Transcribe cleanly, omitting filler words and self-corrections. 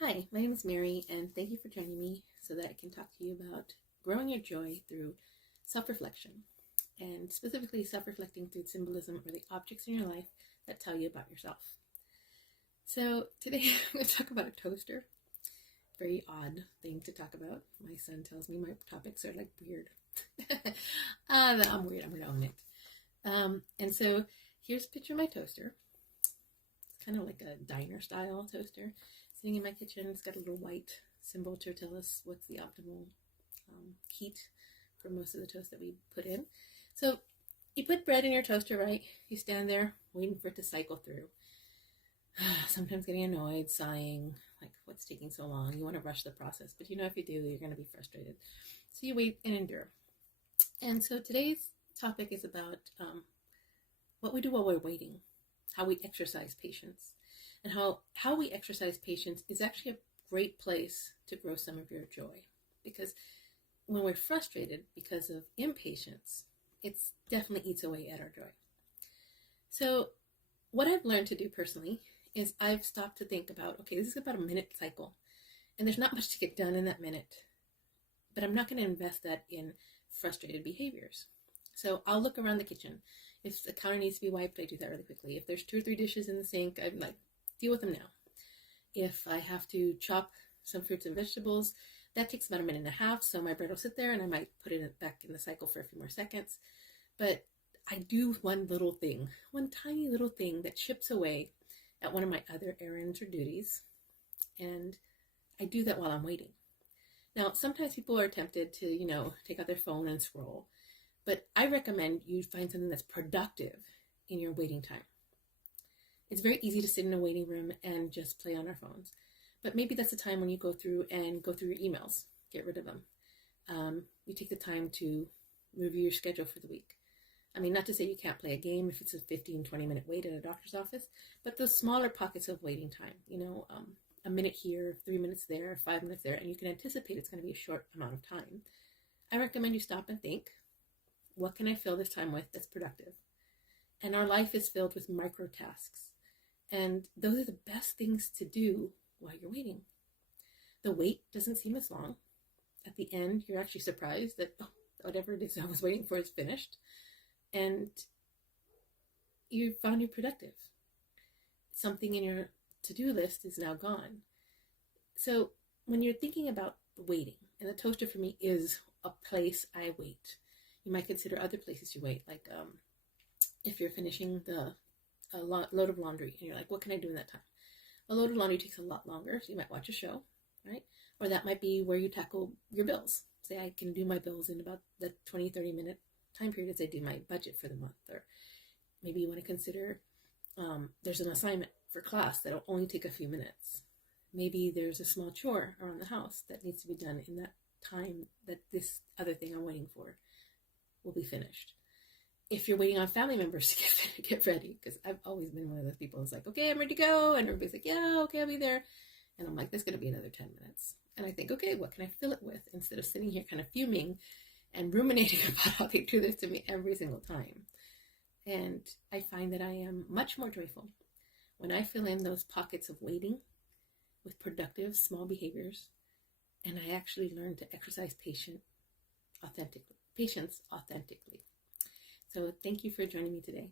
Hi, my name is Mary, and thank you for joining me so that I can talk to you about growing your joy through self reflection, and specifically self reflecting through symbolism or the objects in your life that tell you about yourself. So, today I'm going to talk about a toaster. Very odd thing to talk about. My son tells me my topics are like weird. I'm weird, I'm going to own it. And so, here's a picture of my toaster. It's kind of like a diner style toaster sitting in my kitchen. It's got a little white symbol to tell us what's the optimal heat for most of the toast that we put in. So you put bread in your toaster, right? You stand there waiting for it to cycle through. Sometimes getting annoyed, sighing, like what's taking so long? You want to rush the process, but if you do, you're going to be frustrated. So you wait and endure. And so today's topic is about what we do while we're waiting, how we exercise patience. And how we exercise patience is actually a great place to grow some of your joy. Because when we're frustrated because of impatience, it definitely eats away at our joy. So what I've learned to do personally is I've stopped to think about, okay, this is about a minute cycle. And there's not much to get done in that minute. But I'm not going to invest that in frustrated behaviors. So I'll look around the kitchen. If the counter needs to be wiped, I do that really quickly. If there's 2 or 3 dishes in the sink, I'm like, deal with them now. If I have to chop some fruits and vegetables, that takes about a minute and a half. So my bread will sit there and I might put it back in the cycle for a few more seconds. But I do one little thing, one tiny little thing that chips away at one of my other errands or duties. And I do that while I'm waiting. Now, sometimes people are tempted to, take out their phone and scroll. But I recommend you find something that's productive in your waiting time. It's very easy to sit in a waiting room and just play on our phones. But maybe that's the time when you go through your emails, get rid of them. You take the time to review your schedule for the week. I mean, not to say you can't play a game if it's a 15, 20-minute wait at a doctor's office, but the smaller pockets of waiting time, a minute here, 3 minutes there, 5 minutes there, and you can anticipate it's going to be a short amount of time. I recommend you stop and think, what can I fill this time with that's productive? And our life is filled with micro tasks. And those are the best things to do while you're waiting. The wait doesn't seem as long. At the end, you're actually surprised that whatever it is I was waiting for is finished. And you found you productive. Something in your to-do list is now gone. So when you're thinking about waiting, and the toaster for me is a place I wait. You might consider other places you wait, like if you're finishing a load of laundry and you're like, what can I do in that time? A load of laundry takes a lot longer, so you might watch a show, right? Or that might be where you tackle your bills. Say I can do my bills in about the 20, 30-minute time period as I do my budget for the month. Or maybe you want to consider there's an assignment for class that'll only take a few minutes. Maybe there's a small chore around the house that needs to be done in that time that this other thing I'm waiting for will be finished. If you're waiting on family members to get ready, because I've always been one of those people who's like, okay, I'm ready to go. And everybody's like, yeah, okay, I'll be there. And I'm like, there's going to be another 10 minutes. And I think, okay, what can I fill it with? Instead of sitting here kind of fuming and ruminating about how they do this to me every single time. And I find that I am much more joyful when I fill in those pockets of waiting with productive small behaviors. And I actually learn to exercise patience authentically. So thank you for joining me today.